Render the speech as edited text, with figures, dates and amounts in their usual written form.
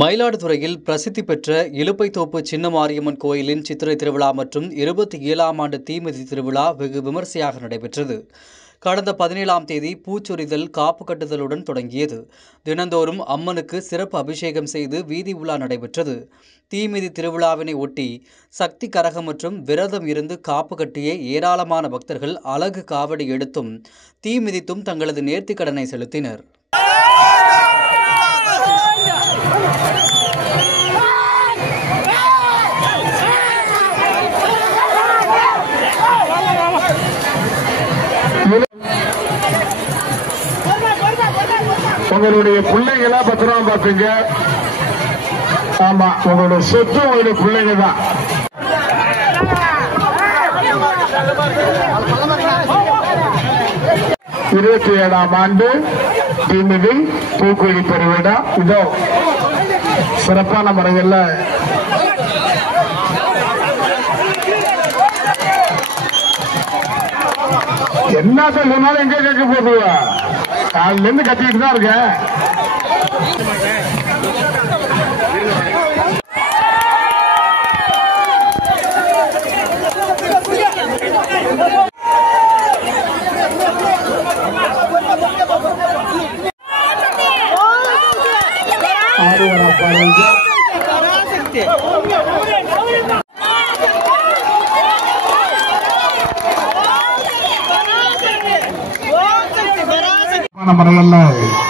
மயிலாடுதுறையில் பிரசித்தி பெற்ற இலுப்பைத்தோப்பு சின்ன மாரியம்மன் கோயிலின் சித்திரை திருவிழா மற்றும் 27ஆம் ஆண்டு தீமிதி திருவிழா வெகு விமரிசையாக நடைபெற்றது. கடந்த 17ஆம் தேதி பூச்சொரிதல் காப்பு கட்டுதலுடன் தொடங்கியது. தினந்தோறும் அம்மனுக்கு சிறப்பு அபிஷேகம் செய்து வீதி உலா நடைபெற்றது. தீமிதி திருவிழாவினை ஒட்டி சக்தி கரகம் மற்றும் விரதம் இருந்து காப்பு கட்டிய ஏராளமான பக்தர்கள் அலகு காவடி எடுத்தும் தீமிதித்தும் தங்களது நேர்த்திக்கடனை செலுத்தினர். உங்களுடைய பிள்ளைங்களா பத்திரமா பாத்துங்க. ஆமா, உங்களுடைய சொத்து உங்களுடைய பிள்ளைங்க தான். இருபத்தி 27ஆம் ஆண்டு தீமிதி பூக்குழி பெருவிழா இதோ சிறப்பான முறையில் என்ன சொன்னாலும் எங்க கேட்க போதுவா, காலில இருந்து கத்திட்டு தான் இருக்க. முறையில்